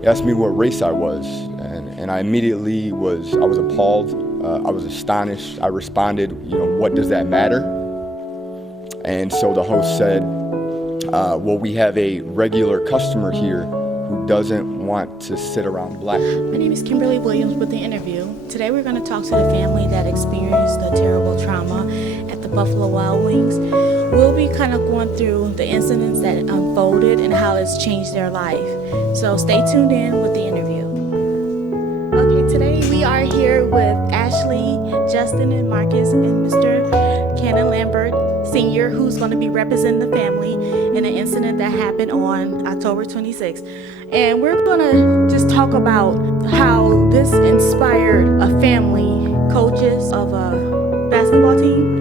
He asked me what race I was, and I immediately I was appalled. I was astonished. I responded, what does that matter? And so the host said, well, we have a regular customer here who doesn't want to sit around black people. My name is Kimberly Williams with The Interview. Today we're going to talk to the family that experienced the terrible trauma at the Buffalo Wild Wings. We'll be kind of going through the incidents that unfolded and how it's changed their life. So stay tuned in with The Interview. Okay, today we are here with Ashley, Justin, and Marcus, and Mr. Kenan Lambert, Sr., who's going to be representing the family in an incident that happened on October 26th. And we're going to just talk about how this inspired a family, coaches of a basketball team,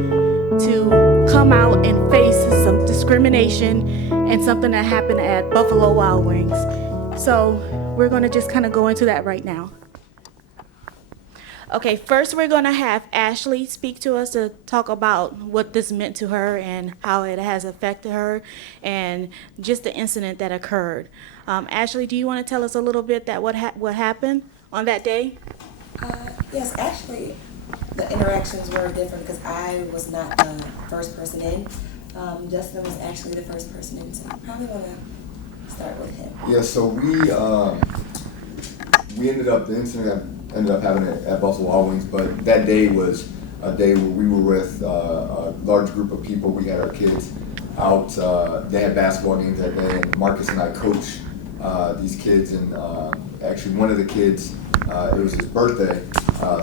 to come out and face some discrimination and something that happened at Buffalo Wild Wings. So we're going to just kind of go into that right now. Okay, first we're going to have Ashley speak to us to talk about what this meant to her and how it has affected her and just the incident that occurred. Ashley, do you want to tell us a little bit that what happened on that day? Yes, actually, the interactions were different because I was not the first person in. Justin was actually the first person in, so I probably want to start with him. Yeah, so the incident ended up having it at Buffalo Wild Wings, but that day was a day where we were with a large group of people. We had our kids out. They had basketball games that day, and Marcus and I coached these kids, and actually one of the kids, it was his birthday,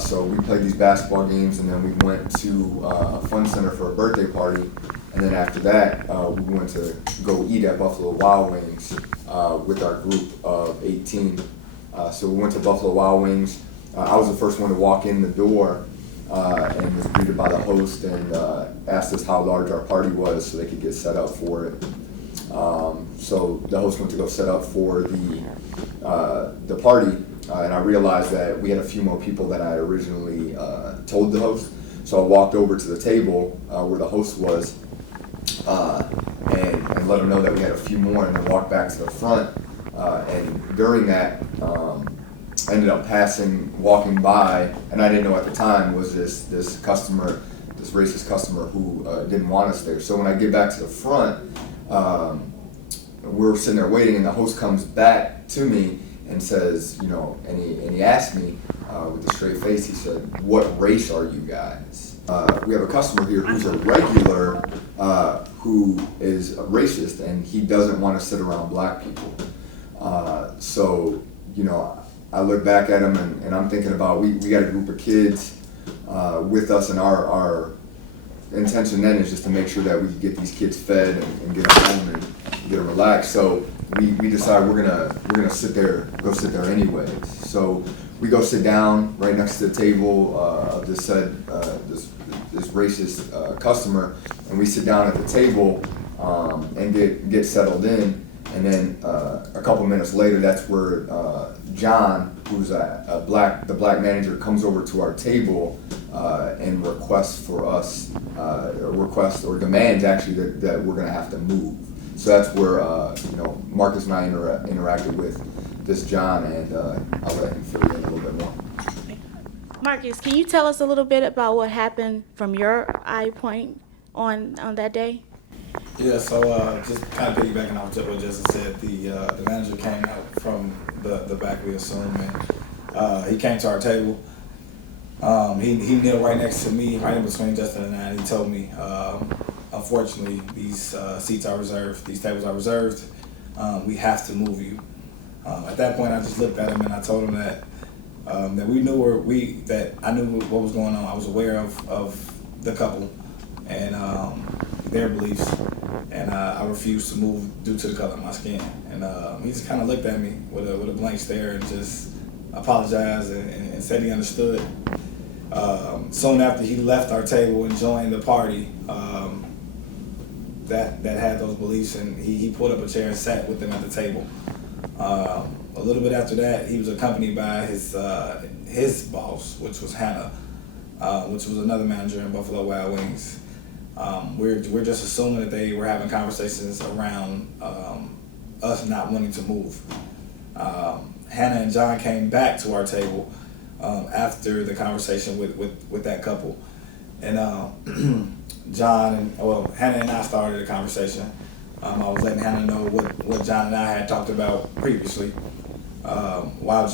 so we played these basketball games, and then we went to a fun center for a birthday party, and then after that, we went to go eat at Buffalo Wild Wings with our group of 18. So we went to Buffalo Wild Wings. I was the first one to walk in the door and was greeted by the host and asked us how large our party was so they could get set up for it. So the host went to go set up for the party, and I realized that we had a few more people than I originally told the host. So I walked over to the table where the host was and let him know that we had a few more, and then walked back to the front. And during that, I ended up walking by, and I didn't know at the time, was this customer, this racist customer who didn't want us there. So when I get back to the front, we're sitting there waiting, and the host comes back to me and says, and he asked me with a straight face, he said, "What race are you guys?" We have a customer here who's a regular, who is a racist, and he doesn't want to sit around black people. So, I look back at him and I'm thinking about, we got a group of kids with us, and our intention then is just to make sure that we can get these kids fed and get them home and get them relaxed. So we decide we're gonna go sit there anyways. So we go sit down right next to the table of this racist customer, and we sit down at the table and get settled in. And then a couple minutes later, that's where John, who's the black manager, comes over to our table and requests for us, or demands actually that we're gonna have to move. So that's where Marcus and I interacted with this John, and I'll let him fill you in a little bit more. Marcus, can you tell us a little bit about what happened from your eye point on that day? Yeah, so just kind of piggybacking off what Justin said, the manager came out from the back, we assume, and he came to our table. He kneeled right next to me, right in between Justin and I, and he told me, unfortunately, these seats are reserved, these tables are reserved, we have to move you. At that point, I just looked at him and I told him that that I knew what was going on. I was aware of the couple and their beliefs, and I refused to move due to the color of my skin. And he just kind of looked at me with a blank stare and just apologized and said he understood. Soon after he left our table and joined the party that had those beliefs, and he pulled up a chair and sat with them at the table. A little bit after that, he was accompanied by his boss, which was Hannah, which was another manager in Buffalo Wild Wings. We're just assuming that they were having conversations around us not wanting to move. Hannah and John came back to our table after the conversation with that couple. And Hannah and I started a conversation. I was letting Hannah know what John and I had talked about previously. While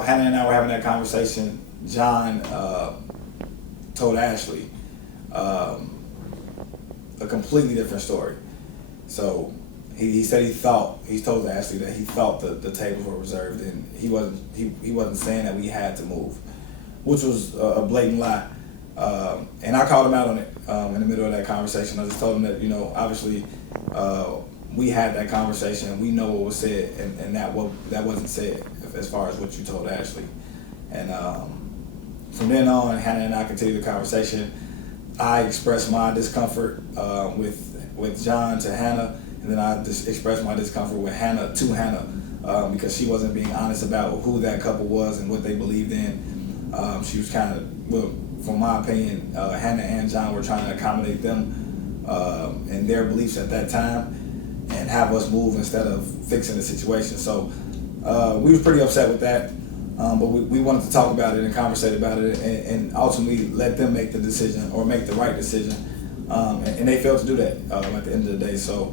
Hannah and I were having that conversation, John told Ashley a completely different story. So he said he told Ashley that he thought the tables were reserved, and he wasn't saying that we had to move, which was a blatant lie. And I called him out on it in the middle of that conversation. I just told him that, obviously we had that conversation. We know what was said, and that wasn't said as far as what you told Ashley. And from then on, Hannah and I continued the conversation. I expressed my discomfort with John to Hannah, and then I just expressed my discomfort with Hannah to Hannah because she wasn't being honest about who that couple was and what they believed in. She was kind of, well, from my opinion, Hannah and John were trying to accommodate them and their beliefs at that time and have us move instead of fixing the situation. So we was pretty upset with that, but we wanted to talk about it and conversate about it and ultimately let them make the decision or make the right decision. And they failed to do that at the end of the day. So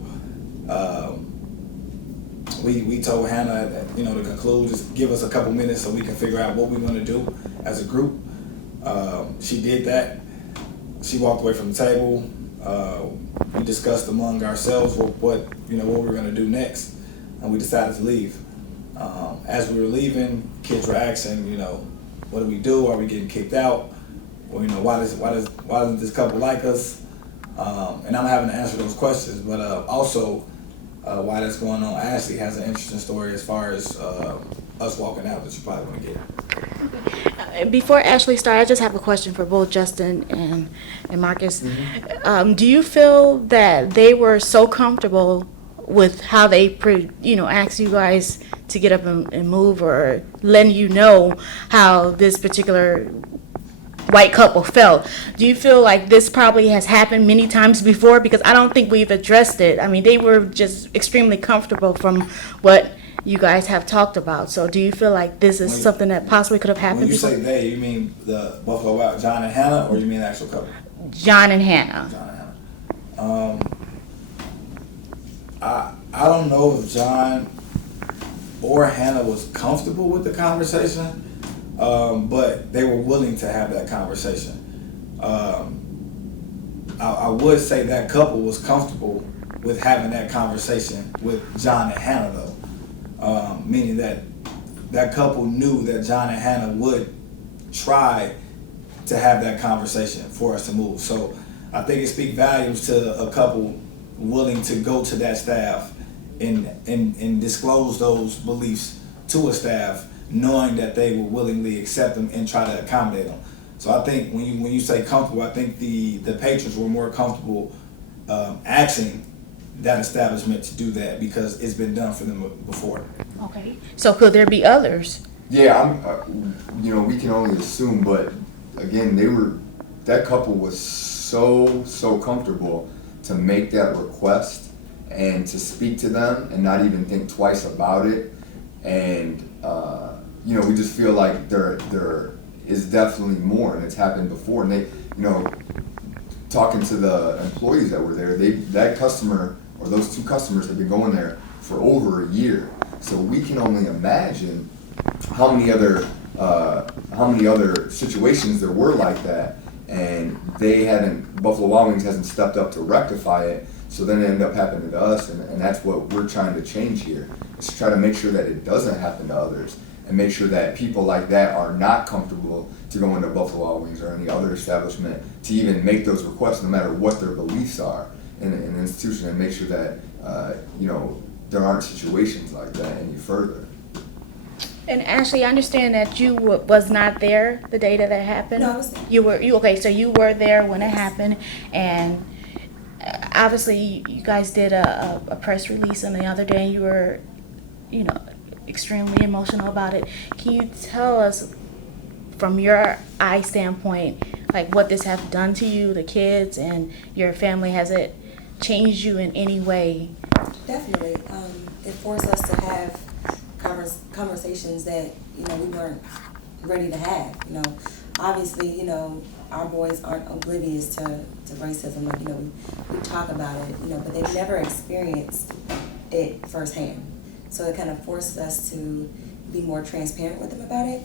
we told Hannah that, to conclude, just give us a couple minutes so we can figure out what we're going to do as a group. She did that. She walked away from the table. We discussed among ourselves what we were going to do next, and we decided to leave. As we were leaving, kids were asking, what do we do? Are we getting kicked out? Or, why doesn't this couple like us? And I'm having to answer those questions, but also why that's going on. Ashley has an interesting story as far as us walking out that you probably want to get. Before Ashley starts, I just have a question for both Justin and Marcus. Mm-hmm. Do you feel that they were so comfortable with how they, asked you guys to get up and move, or letting you know how this particular white couple felt? Do you feel like this probably has happened many times before? Because I don't think we've addressed it. I mean, they were just extremely comfortable from what you guys have talked about. So do you feel like this is something that possibly could have happened before? When you say they, you mean the Buffalo Wild, John and Hannah, or you mean the actual couple? John and Hannah. John and Hannah. I don't know if John or Hannah was comfortable with the conversation, but they were willing to have that conversation. I would say that couple was comfortable with having that conversation with John and Hannah, though. Meaning that couple knew that John and Hannah would try to have that conversation for us to move. So I think it speaks volumes to a couple willing to go to that staff and disclose those beliefs to a staff, knowing that they will willingly accept them and try to accommodate them. So I think when you say comfortable, I think the patrons were more comfortable asking that establishment to do that because it's been done for them before. Okay. So could there be others? Yeah, we can only assume, but again, that couple was so comfortable to make that request and to speak to them and not even think twice about it. And we just feel like there is definitely more, and it's happened before. And they, talking to the employees that were there, that customer or those two customers have been going there for over a year. So we can only imagine how many other situations there were like that, and Buffalo Wild Wings hasn't stepped up to rectify it. So then it ended up happening to us, and that's what we're trying to change here, is to try to make sure that it doesn't happen to others, and make sure that people like that are not comfortable to go into Buffalo Wild Wings or any other establishment to even make those requests, no matter what their beliefs are in an institution, and make sure that there aren't situations like that any further. And Ashley, I understand that you was not there the day that happened. No, I was there. Okay, so you were there when it happened, and obviously you guys did a press release on the other day, and you were, extremely emotional about it. Can you tell us, from your eye standpoint, like what this has done to you, the kids, and your family? Has it changed you in any way? Definitely. It forced us to have conversations that, you know, we weren't ready to have. You know, obviously, you know, our boys aren't oblivious to racism. Like, you know, we talk about it, you know, but they've never experienced it firsthand. So it kind of forces us to be more transparent with them about it,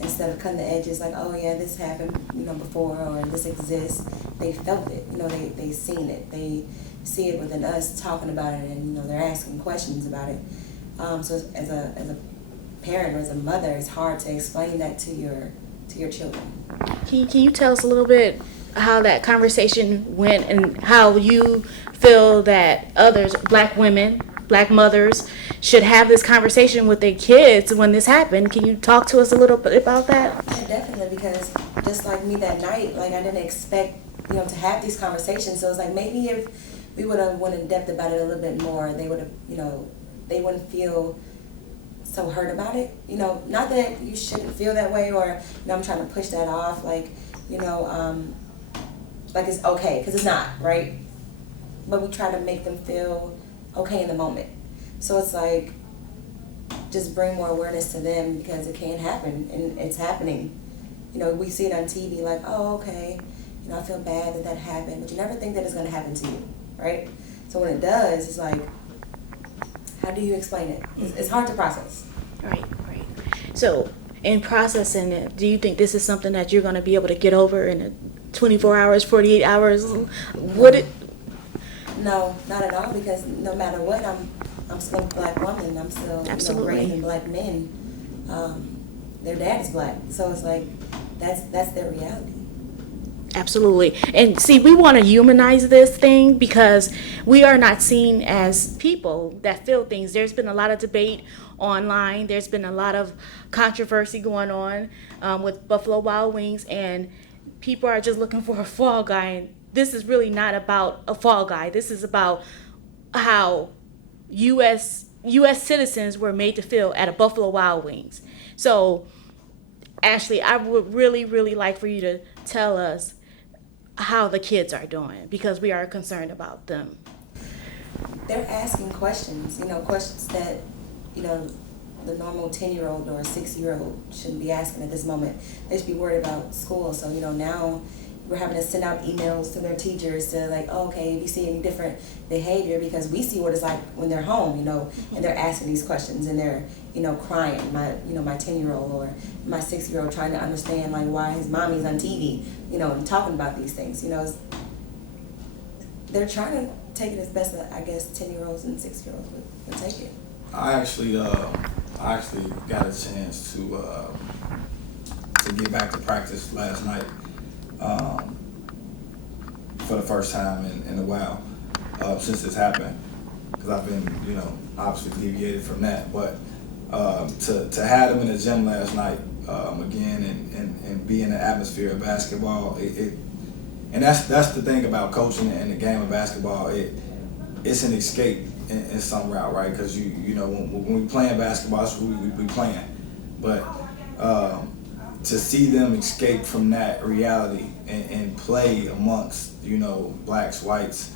instead of cutting the edges like, oh yeah, this happened, you know, before, or this exists. They felt it, you know, they seen it, they see it within us talking about it, and, you know, they're asking questions about it. So as a parent or as a mother, it's hard to explain that to your children. Can you tell us a little bit how that conversation went and how you feel that others, black women, black mothers, should have this conversation with their kids when this happened? Can you talk to us a little bit about that? Yeah, definitely, because just like me that night, like I didn't expect, you know, to have these conversations. So it's like maybe if we would have went in depth about it a little bit more, they would have, you know, they wouldn't feel so hurt about it. You know, not that you shouldn't feel that way, or, you know, I'm trying to push that off, like, you know, like it's okay, because it's not, right? But we try to make them feel okay in the moment. So it's like, just bring more awareness to them, because it can happen, and it's happening. You know, we see it on TV like, oh, okay, you know, I feel bad that happened, but you never think that it's going to happen to you, right? So when it does, it's like, how do you explain it? It's hard to process. Right. So in processing it, do you think this is something that you're going to be able to get over in 24 hours, 48 hours? Would it? No, not at all, because no matter what, I'm still a black woman. I'm still, you know, raising black men. Their dad is black, so it's like that's their reality. Absolutely. And see, we want to humanize this thing because we are not seen as people that feel things. There's been a lot of debate online. There's been a lot of controversy going on with Buffalo Wild Wings, and people are just looking for a fall guy. And this is really not about a fall guy. This is about how U.S. citizens were made to feel at a Buffalo Wild Wings. So, Ashley, I would really, really like for you to tell us how the kids are doing, because we are concerned about them. They're asking questions, you know, questions that, you know, the normal 10-year-old or 6-year-old shouldn't be asking at this moment. They should be worried about school. So, you know, now we're having to send out emails to their teachers to like, oh, okay, if you see any different behavior, because we see what it's like when they're home, you know, and they're asking these questions and they're, you know, crying. My 10-year-old or my 6-year-old trying to understand like why his mommy's on TV, you know, and talking about these things, you know. They're trying to take it as best that I guess 10-year-olds and 6-year-olds would take it. I actually got a chance to get back to practice last night for the first time in a while since this happened, because I've been, you know, obviously deviated from that. But to have them in the gym last night again and be in the atmosphere of basketball, and that's the thing about coaching and the game of basketball. It's an escape in some route, right? Because you know when we playing basketball, that's what we playing. But to see them escape from that reality and play amongst, you know, blacks, whites,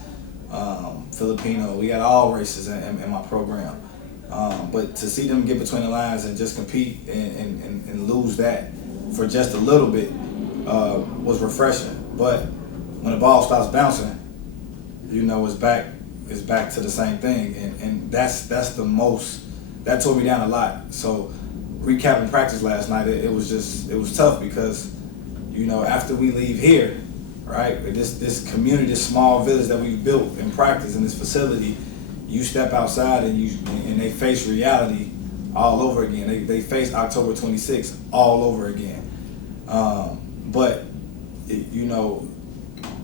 Filipino, we got all races in my program. But to see them get between the lines and just compete and lose that for just a little bit was refreshing. But when the ball stops bouncing, you know, it's back to the same thing, and that's the most that tore me down a lot. So recapping practice last night, it was tough, because, you know, after we leave here, right, this community, this small village that we've built in practice in this facility, you step outside and they face reality all over again. They face October 26th all over again. But you know,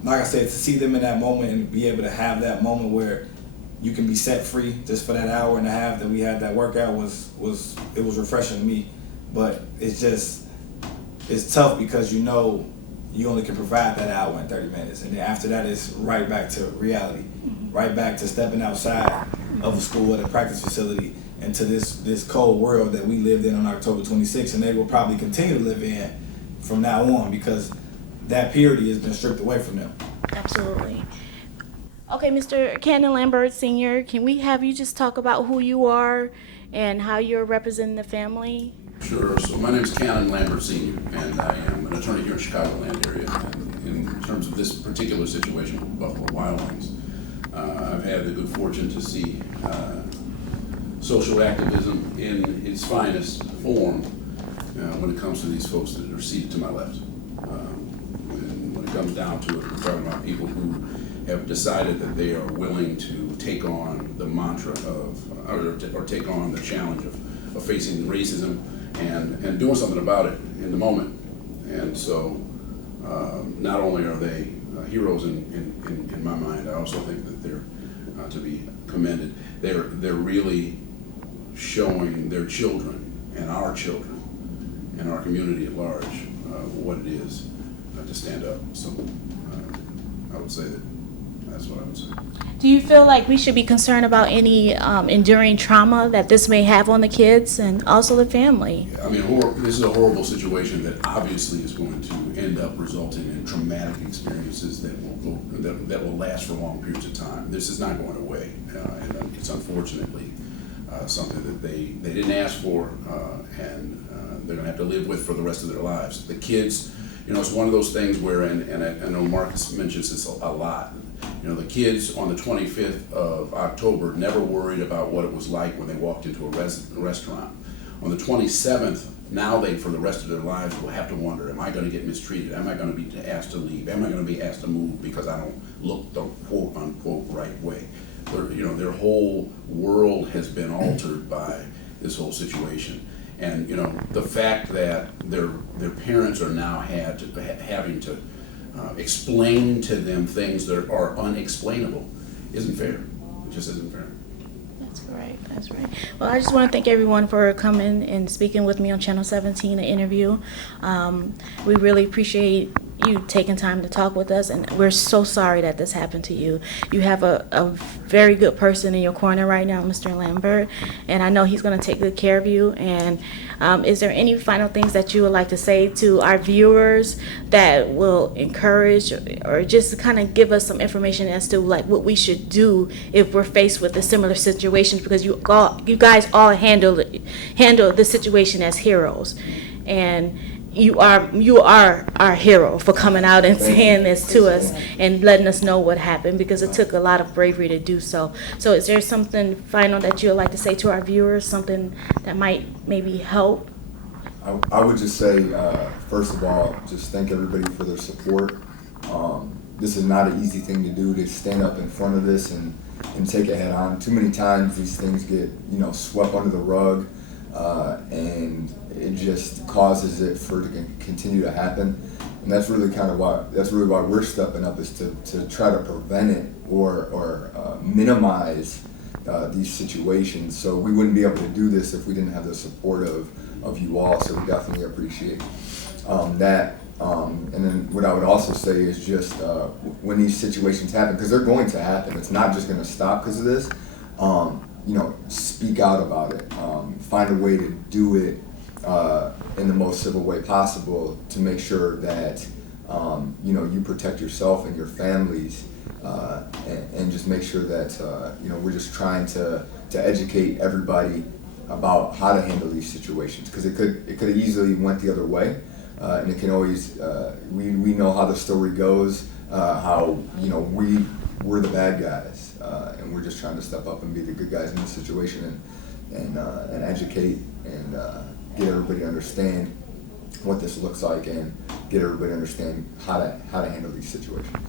like I said, to see them in that moment and be able to have that moment where you can be set free just for that hour and a half that we had that workout was refreshing to me. But it's tough, because you know you only can provide that hour and 30 minutes, and then after that it's right back to reality, right back to stepping outside of a school at a practice facility into this cold world that we lived in on October 26th, and they will probably continue to live in from now on, because that purity has been stripped away from them. Absolutely. Okay, Mr. Kenan Lambert Sr., can we have you just talk about who you are and how you're representing the family? Sure. So my name is Kenan Lambert Sr., and I am an attorney here in Chicagoland area. And in terms of this particular situation with Buffalo Wild Wings, I've had the good fortune to see social activism in its finest form when it comes to these folks that are seated to my left. And when it comes down to it, we're talking about people who have decided that they are willing to take on the mantra of, or take on the challenge of facing racism and doing something about it in the moment. And so not only are they heroes in my mind, I also think that they're to be commended. They're really showing their children and our community at large what it is to stand up. So I would say that's what I would say. Do you feel like we should be concerned about any enduring trauma that this may have on the kids and also the family? I mean, this is a horrible situation that obviously is going to end up resulting in traumatic experiences that will last for long periods of time. This is not going away, and it's unfortunately something that they didn't ask for, and they're going to have to live with for the rest of their lives. The kids, it's one of those things where, and I know Marcus mentions this a lot. The kids on the 25th of October never worried about what it was like when they walked into a restaurant. On the 27th, now they, for the rest of their lives, will have to wonder, am I going to get mistreated? Am I going to be asked to leave? Am I going to be asked to move because I don't look the quote-unquote right way? Their whole world has been altered by this whole situation. And, the fact that their parents are now having to explain to them things that are unexplainable isn't fair. It just isn't fair. That's right. That's right. Well, I just want to thank everyone for coming and speaking with me on Channel 17, the interview. We really appreciate you taking time to talk with us, and we're so sorry that this happened to you. You have a very good person in your corner right now, Mr. Lambert, and I know he's going to take good care of you. And is there any final things that you would like to say to our viewers that will encourage or just kind of give us some information as to like what we should do if we're faced with a similar situations, because you guys all handle the situation as heroes, and you are our hero for coming out and saying this to us and letting us know what happened, because it took a lot of bravery to do so. So is there something final that you would like to say to our viewers, something that might maybe help? I would just say, first of all, just thank everybody for their support. This is not an easy thing to do, to stand up in front of this and take it head on. Too many times these things get swept under the rug, and it just causes it to continue to happen. And that's really why we're stepping up, is to try to prevent it or minimize these situations. So we wouldn't be able to do this if we didn't have the support of you all. So we definitely appreciate that. And then what I would also say is just when these situations happen, because they're going to happen, it's not just going to stop because of this. Speak out about it. Find a way to do it in the most civil way possible to make sure that you protect yourself and your families, and just make sure that we're just trying to educate everybody about how to handle these situations, because it could have easily went the other way, and it can always we know how the story goes, how we're the bad guys, and we're just trying to step up and be the good guys in this situation and educate and get everybody to understand what this looks like and get everybody to understand how to handle these situations.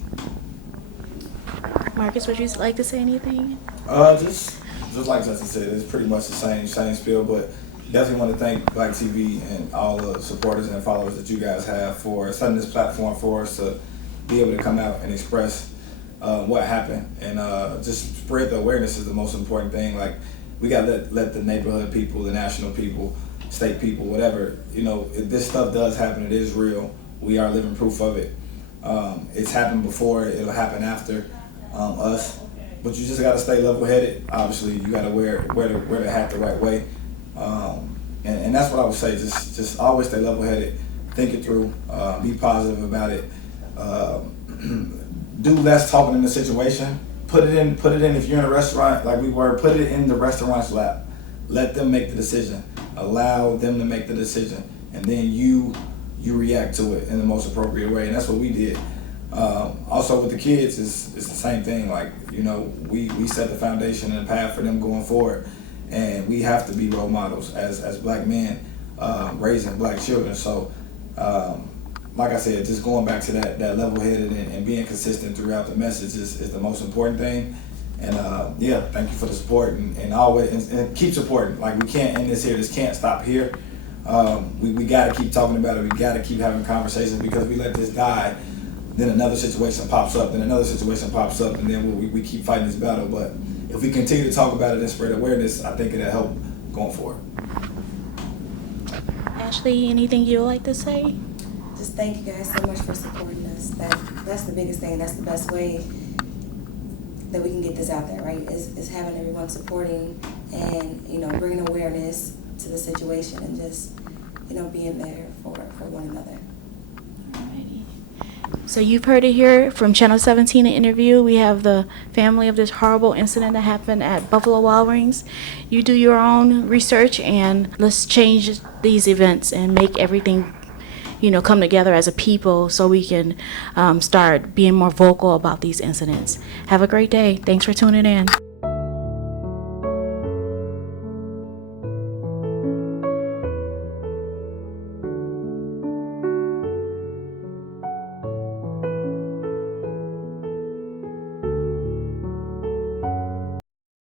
Marcus, would you like to say anything? Just like Justin said, it's pretty much the same spiel, but definitely want to thank Black TV and all the supporters and followers that you guys have for setting this platform for us to be able to come out and express what happened, and just spread the awareness is the most important thing. Like, we gotta let the neighborhood people, the national people, state people, whatever, if this stuff does happen, it is real. We are living proof of it. It's happened before, it'll happen after us, but you just gotta stay level-headed. Obviously, you gotta wear the hat the right way, and that's what I would say. Just always stay level-headed, think it through, be positive about it. Do less talking in the situation, put it in. If you're in a restaurant like we were, put it in the restaurant's lap. Let them make the decision. Allow them to make the decision, and then you react to it in the most appropriate way. And that's what we did. Also with the kids, it's the same thing. Like, you know, we set the foundation and the path for them going forward, and we have to be role models as black men raising black children. So, like I said, just going back to that level-headed and being consistent throughout the message is the most important thing. And yeah, thank you for the support and always and keep supporting. Like, we can't end this here. This can't stop here. We got to keep talking about it. We got to keep having conversations, because if we let this die, then another situation pops up, then another situation pops up, and then we keep fighting this battle. But if we continue to talk about it and spread awareness, I think it'll help going forward. Ashley, anything you would like to say? Just thank you guys so much for supporting us. That's the biggest thing. That's the best way that we can get this out there, right? Is having everyone supporting and, you know, bringing awareness to the situation and just, you know, being there for one another. Alrighty. So you've heard it here from Channel 17 in interview. We have the family of this horrible incident that happened at Buffalo Wild Wings. You do your own research, and let's change these events and make everything, you know, come together as a people so we can start being more vocal about these incidents. Have a great day. Thanks for tuning in.